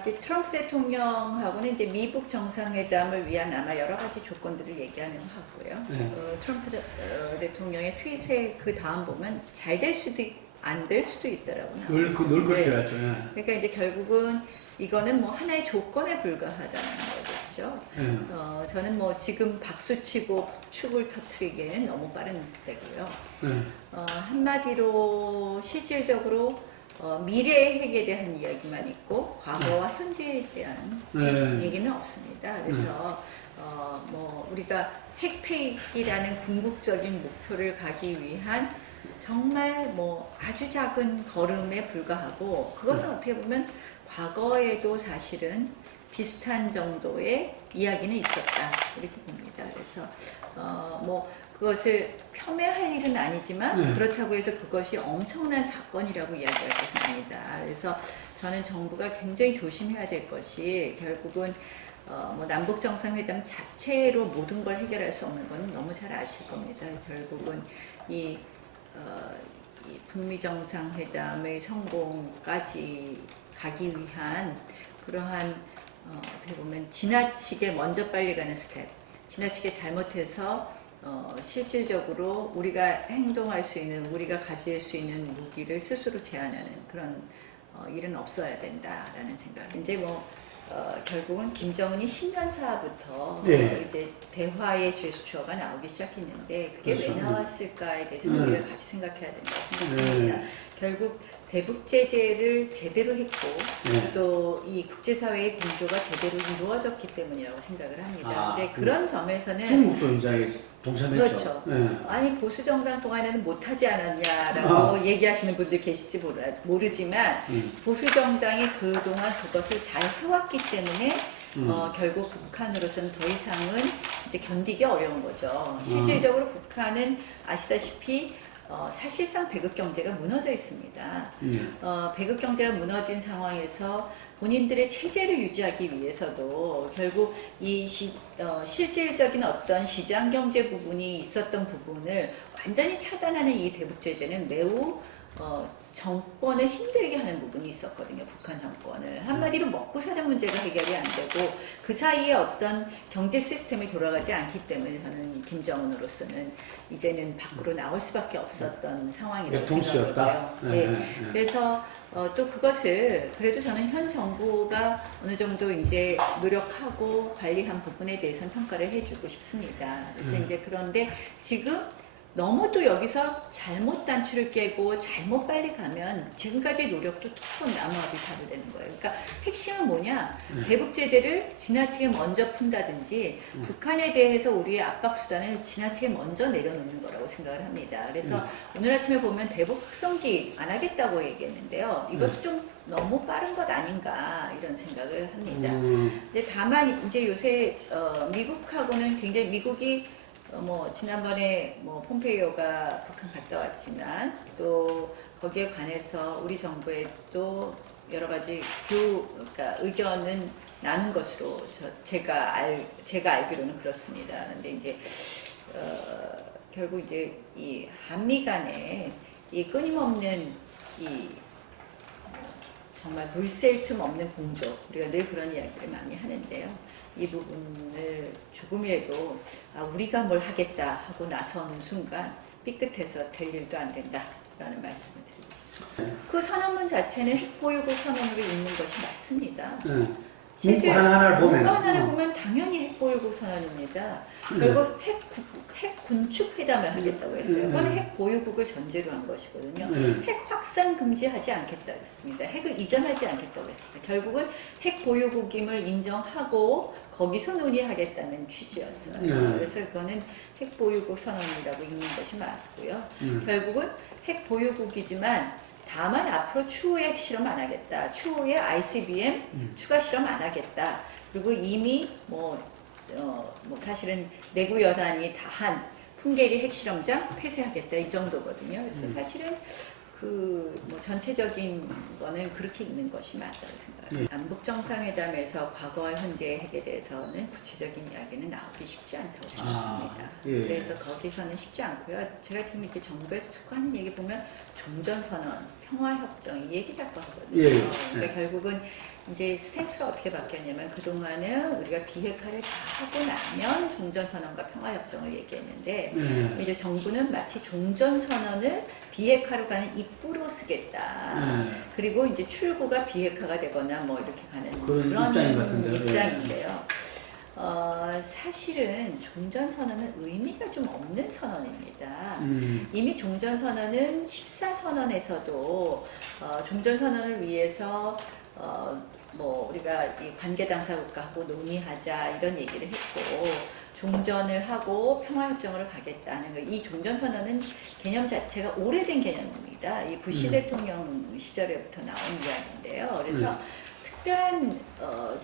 이제 트럼프 대통령하고는 이제 미북 정상회담을 위한 아마 여러 가지 조건들을 얘기하는 것 같고요. 네. 트럼프 대통령의 트윗에 그 다음 보면 잘 될 수도 있고 안 될 수도 있다라고 나와요. 늘 그렇게 해야죠. 그러니까 이제 결국은 이거는 뭐 하나의 조건에 불과하다는 거겠죠. 저는 뭐 지금 박수치고 축을 터트리기에는 너무 빠른 때고요. 한마디로 실질적으로 미래의 핵에 대한 이야기만 있고 과거와 현재에 대한 얘기는 없습니다. 그래서 뭐 우리가 핵폐기라는 궁극적인 목표를 가기 위한 정말 뭐 아주 작은 걸음에 불과하고 그것은 어떻게 보면 과거에도 사실은 비슷한 정도의 이야기는 있었다 이렇게 봅니다. 그래서 뭐 그것을 폄훼할 일은 아니지만 그렇다고 해서 그것이 엄청난 사건이라고 이야기할 것은 아니다. 그래서 저는 정부가 굉장히 조심해야 될 것이 결국은 뭐 남북 정상회담 자체로 모든 걸 해결할 수 없는 건 너무 잘 아실 겁니다. 결국은 이 북미 정상회담의 성공까지 가기 위한 그러한 어떻게 보면 지나치게 먼저 빨리 가는 스텝, 지나치게 잘못해서 실질적으로 우리가 행동할 수 있는, 우리가 가질 수 있는 무기를 스스로 제한하는 그런 일은 없어야 된다라는 생각. 이제 뭐 결국은 김정은이 10년사부터 이제 대화의 제스처가 나오기 시작했는데 그게 그렇죠. 왜 나왔을까에 대해서는 우리가 같이 생각해야 된다고 생각합니다. 결국 대북 제재를 제대로 했고 또 이 국제사회의 공조가 제대로 이루어졌기 때문이라고 생각을 합니다. 근데 그런 점에서는 중국도 이제 동참했죠. 그렇죠. 아니 보수 정당 동안에는 못하지 않았냐라고 얘기하시는 분들 계실지 모르지만 보수 정당이 그동안 그것을 잘 해왔기 때문에 결국 북한으로서는 더 이상은 이제 견디기 어려운 거죠. 실질적으로 북한은 아시다시피 사실상 배급 경제가 무너져 있습니다. 배급 경제가 무너진 상황에서 본인들의 체제를 유지하기 위해서도 결국 이 실질적인 어떤 시장 경제 부분이 있었던 부분을 완전히 차단하는 이 대북 제재는 매우 정권을 힘들게 하는 부분이 있었거든요. 북한 정권을. 한마디로 먹고 사는 문제가 해결이 안 되고 그 사이에 어떤 경제 시스템이 돌아가지 않기 때문에 저는 김정은으로서는 이제는 밖으로 나올 수밖에 없었던 상황이라고 생각해요. 그래서 또 그것을 그래도 저는 현 정부가 어느 정도 이제 노력하고 관리한 부분에 대해서는 평가를 해주고 싶습니다. 그래서 이제 그런데 지금 너무 또 여기서 잘못 단추를 깨고 잘못 빨리 가면 지금까지의 노력도 또 나무하기 자루 되는 거예요. 그러니까 핵심은 뭐냐? 대북 제재를 지나치게 먼저 푼다든지 북한에 대해서 우리의 압박 수단을 지나치게 먼저 내려놓는 거라고 생각을 합니다. 그래서 오늘 아침에 보면 대북 확성기 안 하겠다고 얘기했는데요. 이것도 좀 너무 빠른 것 아닌가 이런 생각을 합니다. 이제 다만 이제 요새 미국하고는 굉장히 미국이 뭐 지난번에 뭐 폼페이오가 북한 갔다 왔지만 또 거기에 관해서 우리 정부에 또 여러 가지 그러니까 의견은 나눈 것으로 제가 알기로는 그렇습니다. 그런데 이제 결국 이제 이 한미 간에 이 끊임없는 이 정말 물샐 틈 없는 공조, 우리가 늘 그런 이야기를 많이 하는데요. 이 부분을 조금이라도 우리가 뭘 하겠다 하고 나서는 순간 삐끗해서 될 일도 안 된다라는 말씀을 드리고 싶습니다. 그 선언문 자체는 핵보유국 선언으로 읽는 것이 맞습니다. 문구 하나를 보면 당연히 핵보유국 선언입니다. 결국 핵 군축 회담을 하겠다고 했어요. 그건 핵 보유국을 전제로 한 것이거든요. 핵 확산 금지하지 않겠다고 했습니다. 핵을 이전하지 않겠다고 했습니다. 결국은 핵 보유국임을 인정하고 거기서 논의하겠다는 취지였어요. 그래서 그거는 핵 보유국 선언이라고 읽는 것이 맞고요. 결국은 핵 보유국이지만 다만 앞으로 추후에 핵실험 안 하겠다. 추후에 ICBM 추가 실험 안 하겠다. 그리고 이미 뭐 사실은 내구 여단이 다 한 풍계리 핵실험장 폐쇄하겠다 이 정도거든요. 그래서 사실은 그 뭐 전체적인 거는 그렇게 있는 것이 맞다고 생각합니다. 남북 정상회담에서 과거와 현재의 핵에 대해서는 구체적인 이야기는 나오기 쉽지 않다고 생각합니다. 그래서 거기서는 쉽지 않고요. 제가 지금 이렇게 정부에서 자꾸 하는 얘기 보면 종전선언, 평화협정 이 얘기 자꾸 하거든요. 그러니까 결국은 이제 스탠스가 어떻게 바뀌었냐면 그동안은 우리가 비핵화를 다 하고 나면 종전선언과 평화협정을 얘기했는데 이제 정부는 마치 종전선언을 비핵화로 가는 입구로 쓰겠다. 그리고 이제 출구가 비핵화가 되거나 뭐 이렇게 가는 그런 입장인 것 같은데요. 입장인데요. 사실은 종전선언은 의미가 좀 없는 선언입니다. 이미 종전선언은 14선언에서도 종전선언을 위해서 뭐 우리가 이 관계당사국가하고 논의하자 이런 얘기를 했고 종전을 하고 평화협정으로 가겠다는 거. 이 종전선언은 개념 자체가 오래된 개념입니다. 이 부시 대통령 시절에부터 나온 이야기인데요. 그래서 특별한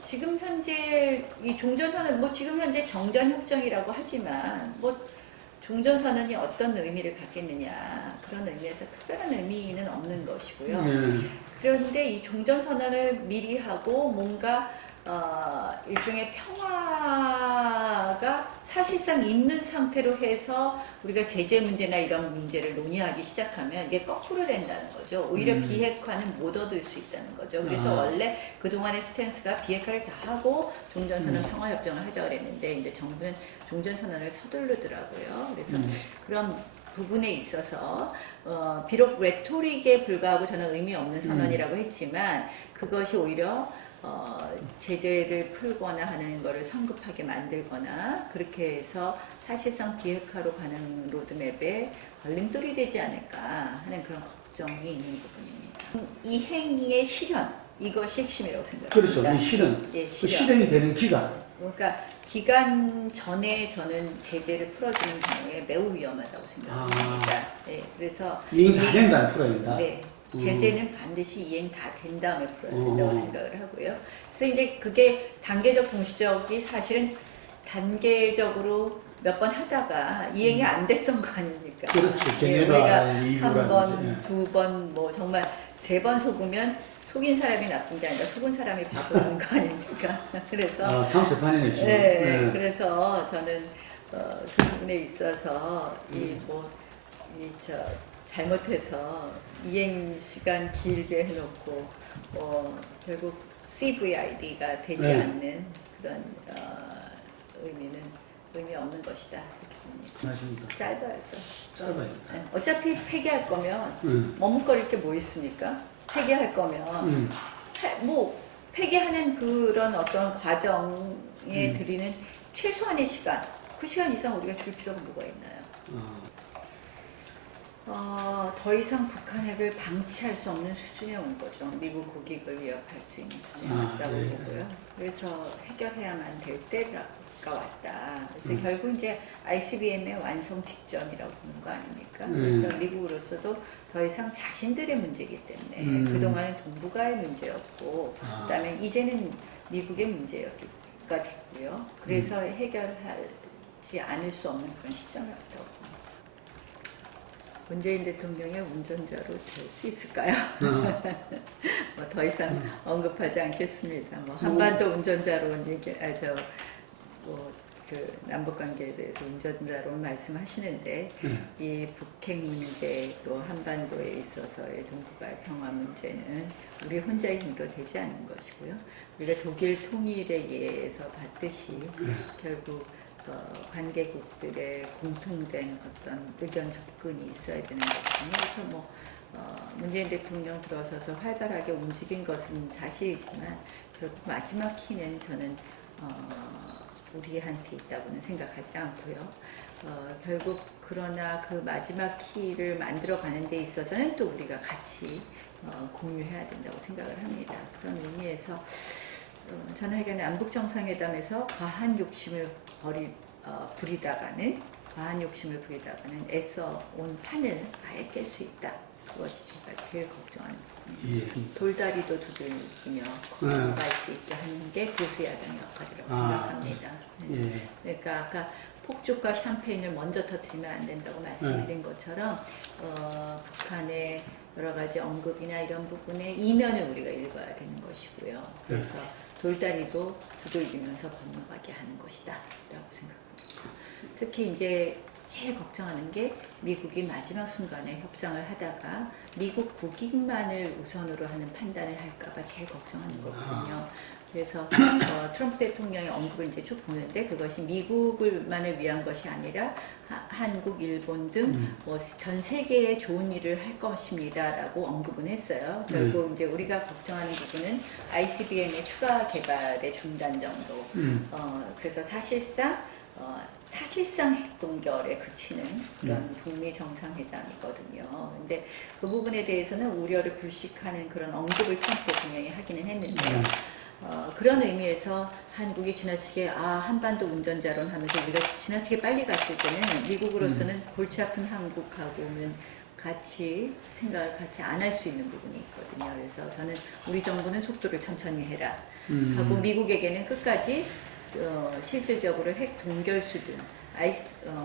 지금 현재 이 종전선언 뭐 지금 현재 정전협정이라고 하지만 뭐 종전선언이 어떤 의미를 갖겠느냐 그런 의미에서 특별한 의미는 없는 것이고요. 그런데 이 종전선언을 미리 하고 뭔가 일종의 평화가 사실상 있는 상태로 해서 우리가 제재 문제나 이런 문제를 논의하기 시작하면 이게 거꾸로 된다는 거죠. 오히려 비핵화는 못 얻을 수 있다는 거죠. 그래서 원래 그동안의 스탠스가 비핵화를 다 하고 종전선언 평화협정을 하자 그랬는데 이제 정부는 종전선언을 서두르더라고요. 그래서 그런 부분에 있어서 비록 레토릭에 불과하고 저는 의미 없는 선언이라고 했지만 그것이 오히려 제재를 풀거나 하는 것을 성급하게 만들거나 그렇게 해서 사실상 비핵화로 가는 로드맵에 걸림돌이 되지 않을까 하는 그런 걱정이 있는 부분입니다. 이 행위의 실현, 이것이 핵심이라고 생각합니다. 그렇죠. 이 실현. 예, 그 실현. 실현이 되는 기간. 그러니까 기간 전에 저는 제재를 풀어주는 경우에 매우 위험하다고 생각합니다. 네, 그래서 이행이 다 된다는 프로입니다. 네, 제재는 반드시 이행 다 된 다음에 풀어야 된다고 생각을 하고요. 그래서 이제 그게 단계적 공시적이 사실은 단계적으로 몇 번 하다가 이행이 안 됐던 거 아닙니까? 그렇죠. 네, 우리가 이유라든지. 한 번, 두 번, 뭐 정말 세 번 속으면 속인 사람이 나쁜 게 아니라 속은 사람이 바보라는 거 아닙니까? 그래서 상처판이네요. 네, 그래서 저는 그 부분에 있어서 잘못해서 이행 시간 길게 해놓고 결국 CVID가 되지 않는 그런 의미 없는 것이다 이렇게 봅니다. 맞습니까? 짧아야죠. 짧아요. 네, 어차피 폐기할 거면 머뭇거릴 게 뭐 있습니까? 폐기할 거면 뭐 폐기하는 그런 어떤 과정에 들이는 최소한의 시간, 그 시간 이상 우리가 줄 필요가 뭐가 있나요? 더 이상 북한 핵을 방치할 수 없는 수준에 온 거죠. 미국 국익을 위협할 수 있는 수준에 왔다고 보고요. 그래서 해결해야만 될 때가 왔다. 그래서 결국 이제 ICBM의 완성 직전이라고 보는 거 아닙니까? 그래서 미국으로서도 더 이상 자신들의 문제이기 때문에 그동안은 동북아의 문제였고 그다음에 이제는 미국의 문제가 됐고요. 그래서 해결하지 않을 수 없는 그런 시점이 왔다고 봅니다. 문재인 대통령의 운전자로 될 수 있을까요? 뭐 더 이상 언급하지 않겠습니다. 뭐 한반도 운전자로 그 남북 관계에 대해서 운전자로 말씀하시는데 이 북핵 문제 또 한반도에 있어서의 동북아의 평화 문제는 우리 혼자의 힘으로 되지 않는 것이고요. 우리가 독일 통일에 의해서 봤듯이 결국 관계국들의 공통된 어떤 의견 접근이 있어야 되는 것이거든요. 그래서 뭐 문재인 대통령 들어서서 활발하게 움직인 것은 사실이지만 결국 마지막 키는 저는 우리한테 있다고는 생각하지 않고요. 결국 그러나 그 마지막 키를 만들어가는 데 있어서는 또 우리가 같이 공유해야 된다고 생각을 합니다. 그런 의미에서 저는 하여간 남북정상회담에서 과한 욕심을 부리다가는 애써 온 판을 아예 깰 수 있다. 그것이 제가 제일 걱정하는 부분입니다. 돌다리도 두들기며 갈 수 있게 하는 게 보수야당의 역할이라고 생각합니다. 그러니까 아까 폭죽과 샴페인을 먼저 터뜨리면 안 된다고 말씀드린 것처럼 북한의 여러 가지 언급이나 이런 부분에 이면을 우리가 읽어야 되는 것이고요. 그래서 돌다리도 두들기면서 건너가게 하는 것이다 라고 생각합니다. 특히 이제 제일 걱정하는 게 미국이 마지막 순간에 협상을 하다가 미국 국익만을 우선으로 하는 판단을 할까봐 제일 걱정하는 거거든요. 그래서 트럼프 대통령의 언급을 이제 쭉 보는데 그것이 미국을만을 위한 것이 아니라 한국, 일본 등 뭐 전 세계에 좋은 일을 할 것입니다라고 언급은 했어요. 결국 이제 우리가 걱정하는 부분은 ICBM의 추가 개발의 중단 정도. 그래서 사실상 핵 동결에 그치는 그런 북미 정상회담이거든요. 근데 그 부분에 대해서는 우려를 불식하는 그런 언급을 트럼프 대통령이 하기는 했는데요. 그런 의미에서 한국이 지나치게 한반도 운전자론 하면서 우리가 지나치게 빨리 갔을 때는 미국으로서는 골치 아픈 한국하고는 생각을 같이 안 할 수 있는 부분이 있거든요. 그래서 저는 우리 정부는 속도를 천천히 해라 하고 미국에게는 끝까지 실질적으로 핵 동결 수준,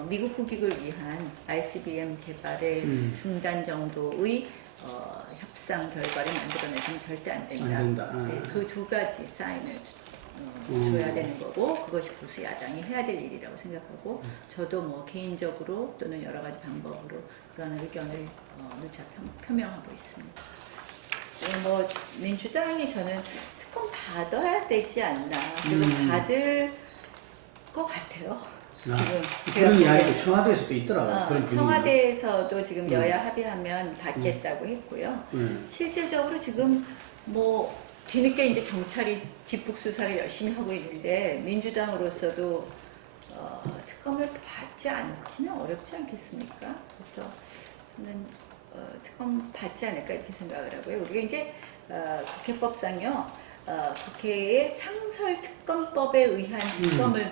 미국 국익을 위한 ICBM 개발의 중단 정도의 협상 결과를 만들어내서는 절대 안 된다. 네, 그 두 가지 사인을 줘야 되는 거고 그것이 보수 야당이 해야 될 일이라고 생각하고 저도 뭐 개인적으로 또는 여러 가지 방법으로 그런 의견을 누차 표명하고 있습니다. 뭐 민주당이 저는 특검 받아야 되지 않나 그리고 받을 것 같아요. 지금 그런 이야기도 청와대에서도 있더라고요. 청와대에서도 지금 여야 합의하면 받겠다고 했고요. 실질적으로 지금 뭐 뒤늦게 이제 경찰이 뒷북 수사를 열심히 하고 있는데 민주당으로서도 특검을 받지 않기는 어렵지 않겠습니까? 그래서 저는 특검 받지 않을까 이렇게 생각을 하고요. 우리가 이제 국회법상요. 국회의 상설특검법에 의한 특검을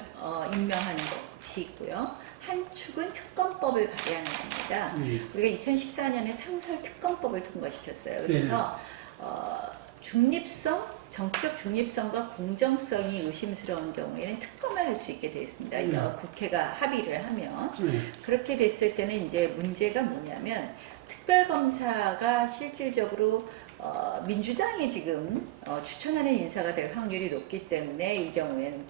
임명하는 것이 있고요. 한 축은 특검법을 발의하는 겁니다. 우리가 2014년에 상설특검법을 통과시켰어요. 그래서 정치적 중립성과 공정성이 의심스러운 경우에는 특검을 할 수 있게 되어 있습니다. 국회가 합의를 하면. 그렇게 됐을 때는 이제 문제가 뭐냐면 특별검사가 실질적으로 민주당이 지금 추천하는 인사가 될 확률이 높기 때문에 이 경우에는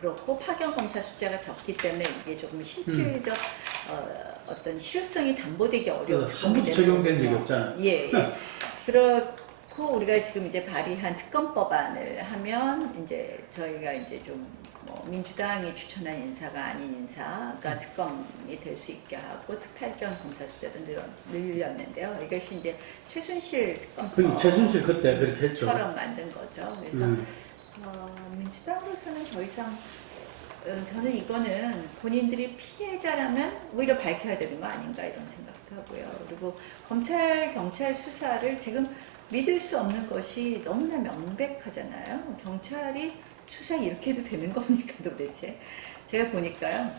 그렇고 파견검사 숫자가 적기 때문에 이게 조금 실질적 어떤 실효성이 담보되기 어려운 한 번도 적용된 적이 없잖아요. 예. 그렇고 우리가 지금 이제 발의한 특검법안을 하면 이제 저희가 이제 좀 뭐 민주당이 추천한 인사가 아닌 인사가 특검이 될 수 있게 하고 특파견 검사 숫자도 늘렸는데요. 이것이 이제 최순실 특검법 최순실 그때 그렇게 했죠. 처럼 만든 거죠. 그래서 민주당으로서는 더 이상 저는 이거는 본인들이 피해자라면 오히려 밝혀야 되는 거 아닌가 이런 생각도 하고요. 그리고 검찰, 경찰 수사를 지금 믿을 수 없는 것이 너무나 명백하잖아요. 경찰이 수사 이렇게 해도 되는 겁니까 도대체? 제가 보니까요.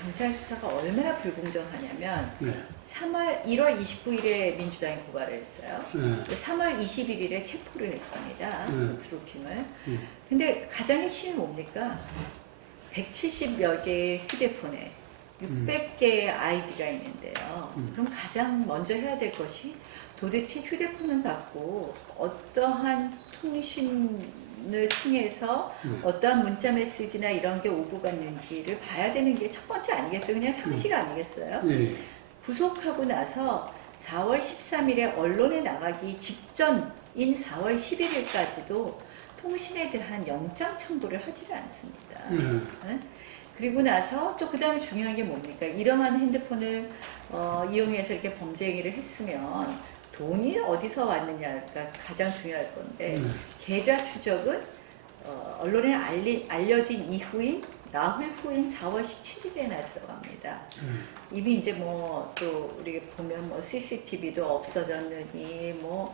경찰 수사가 얼마나 불공정하냐면 1월 29일에 민주당이 고발을 했어요. 3월 21일에 체포를 했습니다. 드루킹을. 근데 가장 핵심이 뭡니까? 170여 개의 휴대폰에 600개의 아이디가 있는데요. 그럼 가장 먼저 해야 될 것이 도대체 휴대폰을 갖고 어떠한 통신을 통해서 어떠한 문자 메시지나 이런 게 오고 갔는지를 봐야 되는 게 첫 번째 아니겠어요? 그냥 상식 아니겠어요? 구속하고 나서 4월 13일에 언론에 나가기 직전인 4월 11일까지도 통신에 대한 영장 청구를 하지를 않습니다. 네? 그리고 나서 또 그 다음에 중요한 게 뭡니까? 이러한 핸드폰을 이용해서 이렇게 범죄 행위를 했으면 돈이 어디서 왔느냐가 가장 중요할 건데 계좌 추적은 언론에 알려진 이후인 나흘 후인 4월 17일에나 들어갑니다. 이미 이제 뭐 또 우리가 보면 뭐 CCTV도 없어졌느니 뭐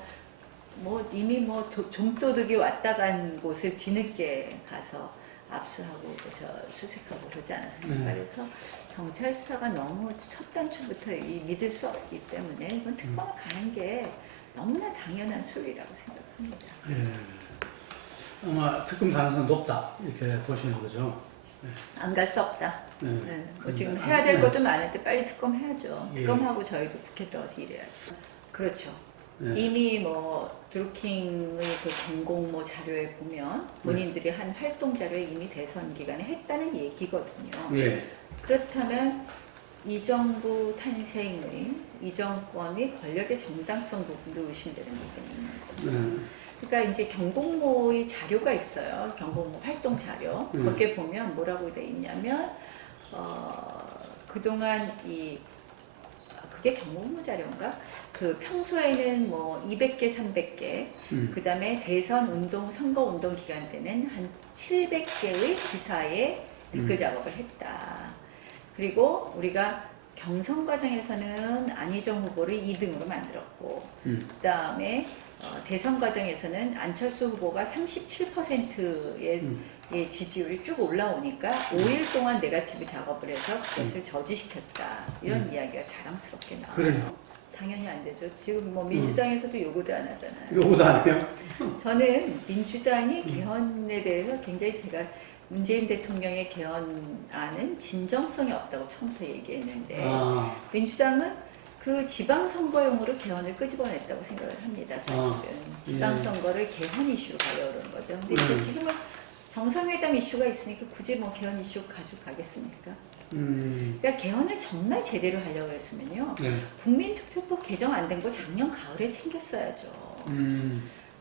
이미 뭐 좀도둑이 왔다 간 곳을 뒤늦게 가서 압수하고 수색하고 그러지 않았습니까? 그래서 경찰 수사가 너무 첫 단추부터 믿을 수 없기 때문에 이건 특검을 가는 게 너무나 당연한 소리라고 생각합니다. 아마 특검 가능성은 높다 이렇게 보시는 거죠. 안 갈 수 없다. 뭐 지금 해야 될 것도 많은데 빨리 특검해야죠. 특검하고 저희도 국회 들어가서 일해야죠. 그렇죠. 이미 뭐 드루킹의 그 전공 뭐 자료에 보면 본인들이 한 활동 자료에 이미 대선 기간에 했다는 얘기거든요. 그렇다면 이 정부 탄생의 이 정권의 권력의 정당성 부분도 의심되는 부분이 있는 거죠. 그러니까 이제 경공모의 자료가 있어요. 경공모 활동 자료. 거기에 보면 뭐라고 돼 있냐면 그동안 그게 경공모 자료인가? 그 평소에는 뭐 200개, 300개, 그 다음에 대선 운동, 선거 운동 기간 때는 한 700개의 기사에 댓글 작업을 했다. 그리고 우리가 경선 과정에서는 안희정 후보를 2등으로 만들었고, 그 다음에 대선 과정에서는 안철수 후보가 37%의 지지율이 쭉 올라오니까 5일 동안 네거티브 작업을 해서 그것을 저지시켰다. 이런 이야기가 자랑스럽게 나와요. 그래요. 당연히 안 되죠. 지금 뭐 민주당에서도 요구도 안 하잖아요. 요구도 안 해요? 저는 민주당이 개헌에 대해서 굉장히 제가 문재인 대통령의 개헌안은 진정성이 없다고 처음부터 얘기했는데 민주당은 그 지방선거용으로 개헌을 끄집어냈다고 생각을 합니다. 사실은 지방선거를 개헌 이슈로 가려고 그러는 거죠. 근데 이제 지금은 정상회담 이슈가 있으니까 굳이 뭐 개헌 이슈 가지고 가겠습니까? 그러니까 개헌을 정말 제대로 하려고 했으면요. 네. 국민투표법 개정 안 된 거 작년 가을에 챙겼어야죠.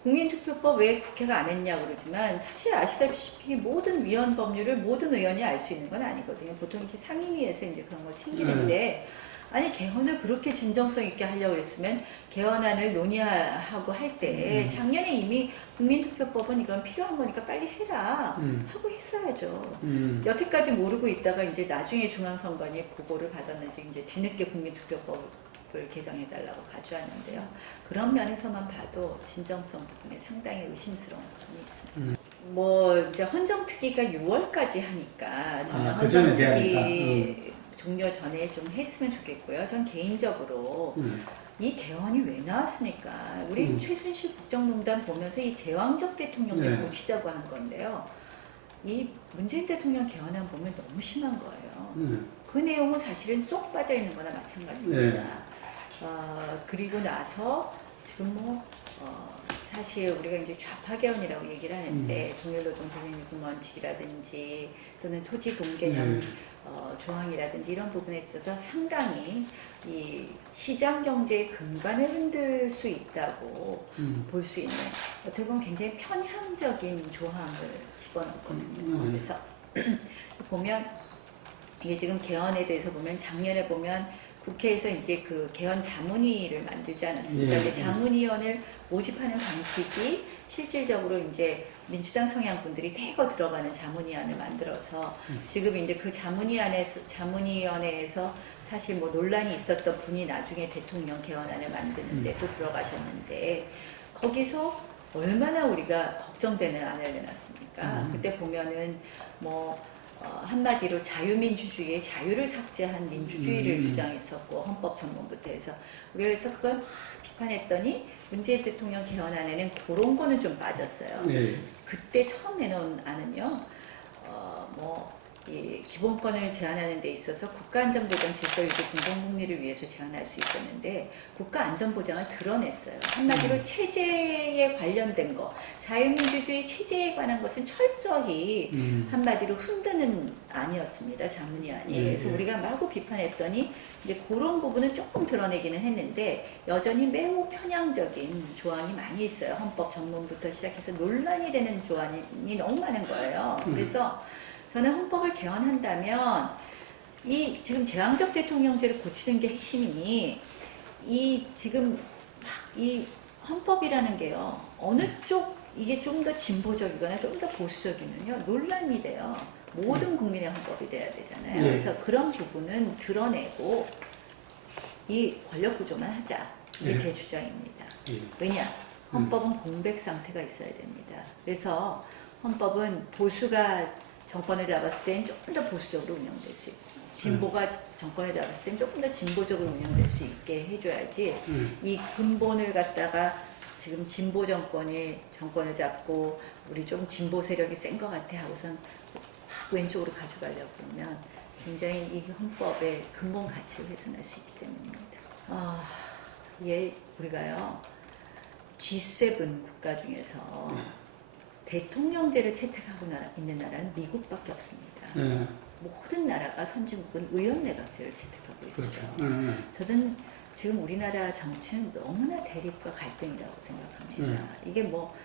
국민투표법 왜 국회가 안 했냐고 그러지만 사실 아시다시피 모든 위헌 법률을 모든 의원이 알 수 있는 건 아니거든요. 보통 이렇게 상임위에서 이제 그런 걸 챙기는데 아니 개헌을 그렇게 진정성 있게 하려고 했으면 개헌안을 논의하고 할 때 작년에 이미 국민투표법은 이건 필요한 거니까 빨리 해라 하고 했어야죠. 여태까지 모르고 있다가 이제 나중에 중앙선관위 보고를 받았는지 이제 뒤늦게 국민투표법을 개정해달라고 가져왔는데요. 그런 면에서만 봐도 진정성 부분에 상당히 의심스러운 부분이 있습니다. 뭐 이제 헌정특위가 6월까지 하니까 저는 헌정특위 종료 전에 좀 했으면 좋겠고요. 전 개인적으로 이 개헌이 왜 나왔습니까? 우리 최순실 국정농단 보면서 이 제왕적 대통령을 고치자고 한 건데요. 이 문재인 대통령 개헌안 보면 너무 심한 거예요. 그 내용은 사실은 쏙 빠져 있는 거나 마찬가지입니다. 그리고 나서 지금 뭐 사실 우리가 이제 좌파 개헌이라고 얘기를 하는데 동일노동 동일임금 원칙이라든지 또는 토지 공개념 조항이라든지 이런 부분에 있어서 상당히 이 시장 경제의 근간을 흔들 수 있다고 볼 수 있는 어떻게 보면 굉장히 편향적인 조항을 집어넣거든요. 그래서 보면 이게 지금 개헌에 대해서 보면 작년에 보면 국회에서 이제 그 개헌 자문위를 만들지 않았습니까? 근데 자문위원을 모집하는 방식이 실질적으로 이제 민주당 성향 분들이 대거 들어가는 자문위원을 만들어서 지금 이제 그 자문위원회에서 사실 뭐 논란이 있었던 분이 나중에 대통령 개헌안을 만드는데 또 들어가셨는데 거기서 얼마나 우리가 걱정되는 안을 내놨습니까? 그때 보면은 뭐 한마디로 자유민주주의의 자유를 삭제한 민주주의를 주장했었고 헌법 전문부터 해서 우리가 그래서 그걸 막 비판했더니 문재인 대통령 개헌안에는 그런 거는 좀 빠졌어요. 그때 처음 내놓은 안은요. 이 기본권을 제한하는 데 있어서 국가안전보장 질서유지 공공복리를 위해서 제한할 수 있었는데 국가안전보장을 드러냈어요. 한마디로 체제에 관련된 거, 자유민주주의 체제에 관한 것은 철저히 한마디로 흔드는 안이었습니다. 자문위안이. 그래서 우리가 마구 비판했더니 이제 그런 부분은 조금 드러내기는 했는데 여전히 매우 편향적인 조항이 많이 있어요. 헌법 전문부터 시작해서 논란이 되는 조항이 너무 많은 거예요. 그래서 저는 헌법을 개헌한다면 이 지금 제왕적 대통령제를 고치는 게 핵심이니 이 지금 이 헌법이라는 게요. 어느 쪽 이게 좀 더 진보적이거나 좀 더 보수적이면요. 논란이 돼요. 모든 국민의 헌법이 돼야 되잖아요. 그래서 그런 부분은 드러내고 이 권력 구조만 하자. 이게 제 주장입니다. 왜냐? 헌법은 공백 상태가 있어야 됩니다. 그래서 헌법은 보수가 정권을 잡았을 때는 조금 더 보수적으로 운영될 수 있고 진보가 정권을 잡았을 때는 조금 더 진보적으로 운영될 수 있게 해줘야지 이 근본을 갖다가 지금 진보 정권이 정권을 잡고 우리 좀 진보 세력이 센 것 같아 하고선 확 왼쪽으로 가져가려고 그러면 굉장히 이 헌법의 근본 가치를 훼손할 수 있기 때문입니다. 우리가요 G7 국가 중에서 대통령제를 채택하고 있는 나라는 미국밖에 없습니다. 모든 나라가 선진국은 의원내각제를 채택하고 있어요. 그렇죠. 저는 지금 우리나라 정치는 너무나 대립과 갈등이라고 생각합니다. 이게 뭐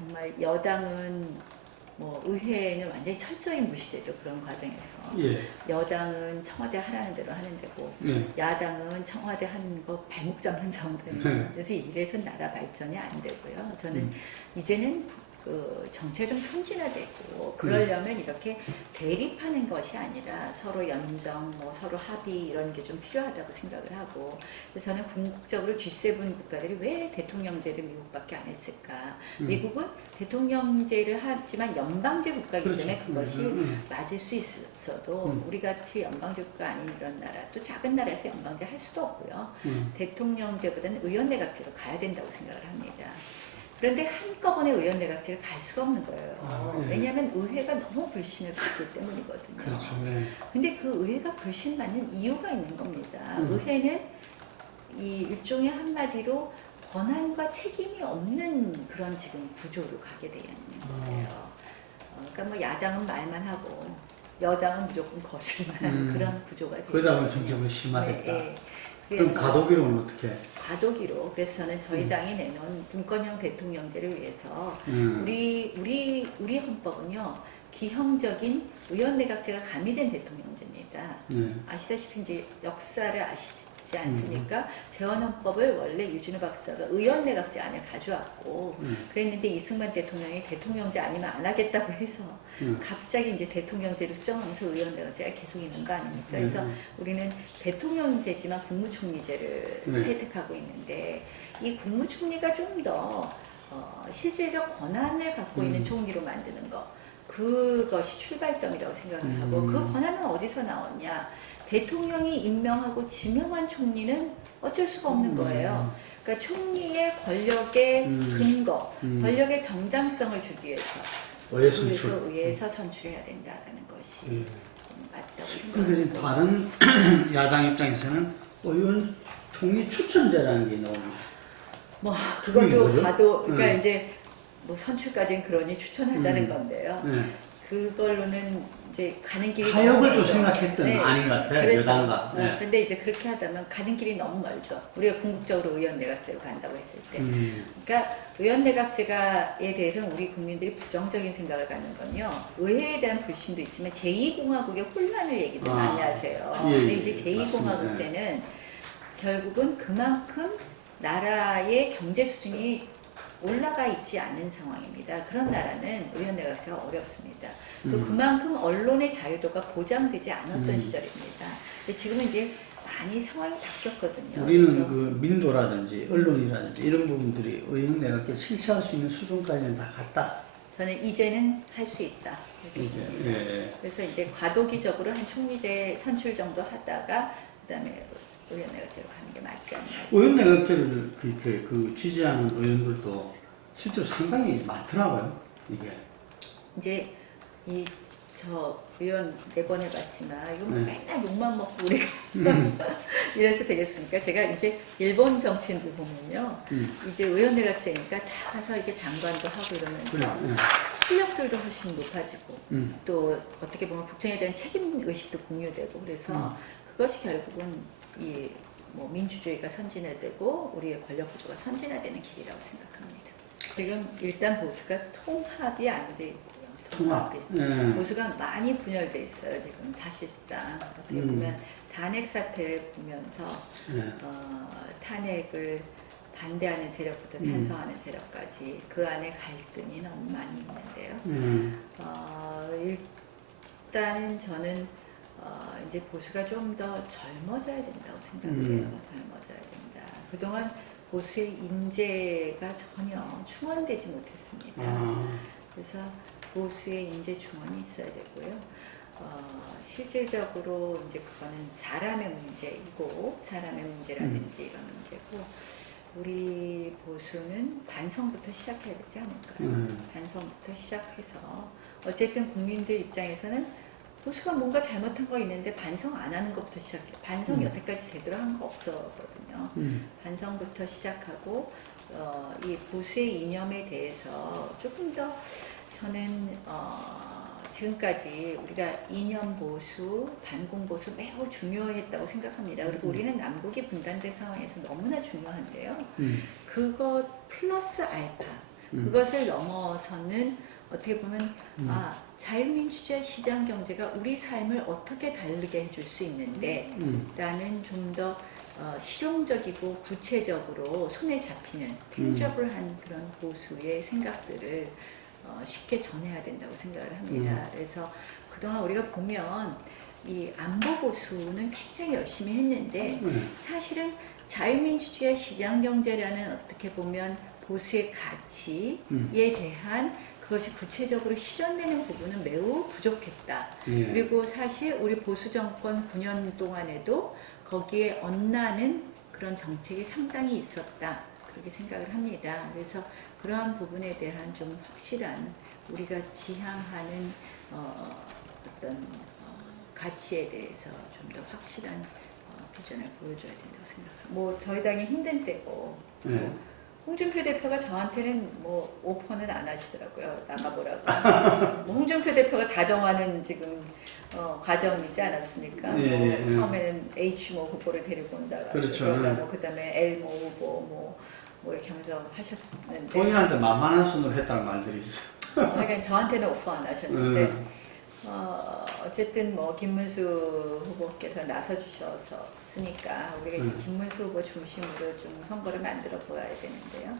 정말 여당은 뭐 의회는 완전히 철저히 무시되죠. 그런 과정에서. 예. 여당은 청와대 하라는 대로 하는 데고 예. 야당은 청와대 하는 거 발목 잡는 정도예요. 그래서 이래서 나라 발전이 안 되고요. 저는 이제는 그 정치가 좀 선진화되고 그러려면 이렇게 대립하는 것이 아니라 서로 연정, 뭐 서로 합의 이런 게 좀 필요하다고 생각을 하고, 그래서 저는 궁극적으로 G7 국가들이 왜 대통령제를 미국밖에 안 했을까? 미국은 대통령제를 하지만 연방제 국가이기 때문에 그렇죠. 그것이 맞을 수 있어도 우리같이 연방제 국가 아닌 이런 나라, 또 작은 나라에서 연방제 할 수도 없고요. 대통령제보다는 의원내각제로 가야 된다고 생각을 합니다. 그런데 한꺼번에 의원내각제를 갈 수가 없는 거예요. 예. 왜냐하면 의회가 너무 불신을 받기 때문이거든요. 그렇죠. 예. 근데 그 의회가 불신받는 이유가 있는 겁니다. 의회는 이 일종의 한마디로 권한과 책임이 없는 그런 지금 구조로 가게 되어 있는 거예요. 그러니까 뭐 야당은 말만 하고 여당은 무조건 거짓말 하는 그런 구조가 되어 그러다 보면 있거든요. 정책이 심화됐다. 네, 네. 그럼 가도기로는 어떻게? 가도기로. 그래서 저는 저희 당이 내놓은 분권형 대통령제를 위해서 우리 헌법은요, 기형적인 의원내각제가 가미된 대통령제입니다. 아시다시피 이제 역사를 아시지 않습니까? 재헌헌법을 원래 유진우 박사가 의원내각제 안에 가져왔고 그랬는데 이승만 대통령이 대통령제 아니면 안 하겠다고 해서 갑자기 이제 대통령제를 수정하면서 의원내각제가 계속 있는 거 아닙니까? 그래서 우리는 대통령제지만 국무총리제를 채택하고 있는데, 이 국무총리가 좀 더 실제적 권한을 갖고 있는 총리로 만드는 것, 그것이 출발점이라고 생각을 하고, 그 권한은 어디서 나왔냐? 대통령이 임명하고 지명한 총리는 어쩔 수가 없는 거예요. 그러니까 총리의 권력의 근거, 권력의 정당성을 주기 위해서 의회에서 선출해야 된다는 것이 맞다고 그런데 생각합니다. 다른 야당 입장에서는 의원 총리 추천제라는 게 나옵니다. 뭐 그것도 봐도 그러니까 네. 이제 뭐 선출까지는 그러니 추천하자는 건데요. 네. 그걸로는 이제 가는 길이 타협을 너무 좀 멀죠. 생각했던 네. 아닌 것 같아요. 그렇죠. 여당과. 네. 근데 이제 그렇게 하다면 가는 길이 너무 멀죠. 우리가 궁극적으로 의원내각제로 간다고 했을 때. 그러니까 의원내각제가에 대해서는 우리 국민들이 부정적인 생각을 갖는 건요, 의회에 대한 불신도 있지만 제2공화국의 혼란을 얘기들 많이 하세요. 근데 이제 제2공화국 때는 결국은 그만큼 나라의 경제 수준이 올라가 있지 않은 상황입니다. 그런 나라는 의원내각제가 어렵습니다. 또 그만큼 언론의 자유도가 보장되지 않았던 시절입니다. 근데 지금은 이제 많이 상황이 바뀌었거든요. 우리는 그래서 그 민도라든지 언론이라든지 이런 부분들이 의원내각제 실시할 수 있는 수준까지는 다 갔다. 저는 이제는 할 수 있다. 이렇게 봅니다. 예. 그래서 이제 과도기적으로 한 총리제 선출 정도 하다가 그다음에 의원내각제로 가는 게 맞지 않나. 의원내각제를 그 지지하는 의원들도 실제로 상당히 많더라고요. 이게. 이제 저 의원 4번 해봤지만 이거 맨날 욕만 먹고 우리가 이래서 되겠습니까? 제가 이제 일본 정치인들 보면요, 이제 의원내각제니까 다 가서 이렇게 장관도 하고 이러면서 실력들도 훨씬 높아지고 또 어떻게 보면 국정에 대한 책임 의식도 공유되고, 그래서 그것이 결국은 이 뭐 민주주의가 선진화되고 우리의 권력 구조가 선진화되는 길이라고 생각합니다. 지금 일단 보수가 통합이 안 돼 있고요. 통합. 보수가 많이 분열돼 있어요. 지금 사실상 어떻게 보면 탄핵 사태를 보면서 탄핵을 반대하는 세력부터 찬성하는 세력까지 그 안에 갈등이 너무 많이 있는데요. 일단은 저는 이제 보수가 좀 더 젊어져야 된다고 생각해요. 젊어져야 된다. 그동안 보수의 인재가 전혀 충원되지 못했습니다. 그래서 보수의 인재 충원이 있어야 되고요. 실질적으로 이제 그거는 사람의 문제이고, 사람의 문제라든지 이런 문제고, 우리 보수는 반성부터 시작해야 되지 않을까요? 반성부터 시작해서 어쨌든 국민들 입장에서는 보수가 뭔가 잘못한 거 있는데 반성 안 하는 것부터 시작해요. 반성 여태까지 제대로 한 거 없었거든요. 반성부터 시작하고 이 보수의 이념에 대해서 조금 더 저는 지금까지 우리가 이념 보수, 반공 보수 매우 중요했다고 생각합니다. 그리고 우리는 남북이 분단된 상황에서 너무나 중요한데요. 그것 플러스 알파, 그것을 넘어서는 어떻게 보면 자유민주주의 시장 경제가 우리 삶을 어떻게 다르게 해줄 수 있는데 라는 좀 더 실용적이고 구체적으로 손에 잡히는 텐저블한 그런 보수의 생각들을 쉽게 전해야 된다고 생각을 합니다. 그래서 그동안 우리가 보면 이 안보 보수는 굉장히 열심히 했는데 사실은 자유민주주의 시장경제라는 어떻게 보면 보수의 가치에 대한 그것이 구체적으로 실현되는 부분은 매우 부족했다. 예. 그리고 사실 우리 보수 정권 9년 동안에도 거기에 엇나는 그런 정책이 상당히 있었다. 그렇게 생각을 합니다. 그래서 그러한 부분에 대한 좀 확실한 우리가 지향하는 어떤 가치에 대해서 좀 더 확실한 비전을 보여줘야 된다고 생각합니다. 뭐 저희 당이 힘든 때고 네. 홍준표 대표가 저한테는 뭐 오퍼는 안 하시더라고요. 나가보라고. 뭐 홍준표 대표가 다정하는 지금 과정이지 않았습니까? 예, 예. 처음에는 H 뭐 후보를 데리고 온다. 그렇죠. 뭐 그다음에 L 뭐 후보 뭐 이렇게 하면서 하셨는데 본인한테 만만한 손으로 했다는 말들이 있어요. 그러니까 저한테는 오퍼 안 하셨는데 어쨌든 뭐 김문수 후보께서 나서주셨으니까 우리가 김문수 후보 중심으로 좀 선거를 만들어 보아야 되는데요.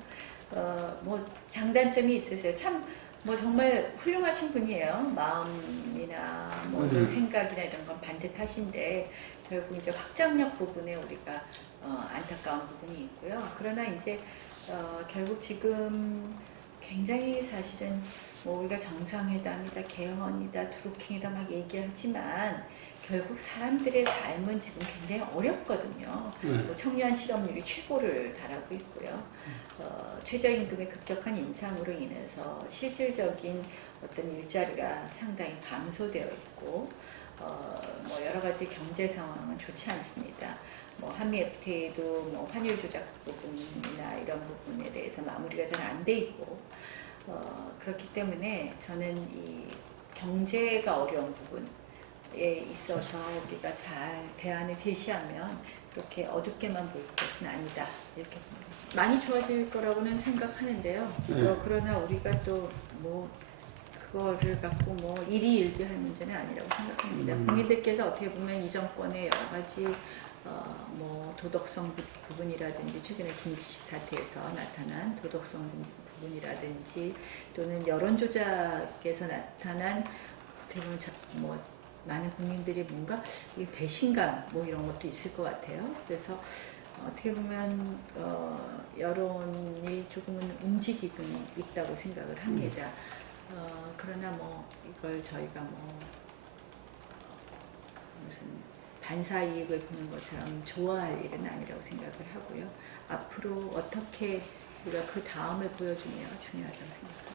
뭐 장단점이 있으세요. 참 뭐 정말 훌륭하신 분이에요. 마음이나 뭐 생각이나 이런 건 반듯하신데 결국 이제 확장력 부분에 우리가 안타까운 부분이 있고요. 그러나 이제 결국 지금 굉장히 사실은 뭐 우리가 정상회담이다, 개헌이다, 드루킹이다 막 얘기하지만 결국 사람들의 삶은 지금 굉장히 어렵거든요. 뭐 청년 실업률이 최고를 달하고 있고요. 최저임금의 급격한 인상으로 인해서 실질적인 어떤 일자리가 상당히 감소되어 있고 뭐 여러 가지 경제 상황은 좋지 않습니다. 뭐 한미 FTA도 뭐 환율 조작 부분이나 이런 부분에 대해서 마무리가 잘 안 돼 있고 그렇기 때문에 저는 이 경제가 어려운 부분에 있어서 우리가 잘 대안을 제시하면 그렇게 어둡게만 볼 것은 아니다 이렇게 봅니다. 많이 좋아질 거라고는 생각하는데요. 그러나 우리가 또 뭐 그거를 갖고 뭐 일희일비할 문제는 아니라고 생각합니다. 국민들께서 어떻게 보면 이 정권의 여러 가지 뭐 도덕성 부분이라든지 최근에 김기식 사태에서 나타난 도덕성 부분이라든지 또는 여론 조작에서 나타난 어떻게 보면 뭐 많은 국민들이 뭔가 배신감 뭐 이런 것도 있을 것 같아요. 그래서 어떻게 보면 여론이 조금은 움직이고 있다고 생각을 합니다. 그러나 뭐 이걸 저희가 뭐 무슨 반사 이익을 보는 것처럼 좋아할 일은 아니라고 생각을 하고요. 앞으로 어떻게 우리가 그 다음을 보여주며 중요하다고 생각합니다.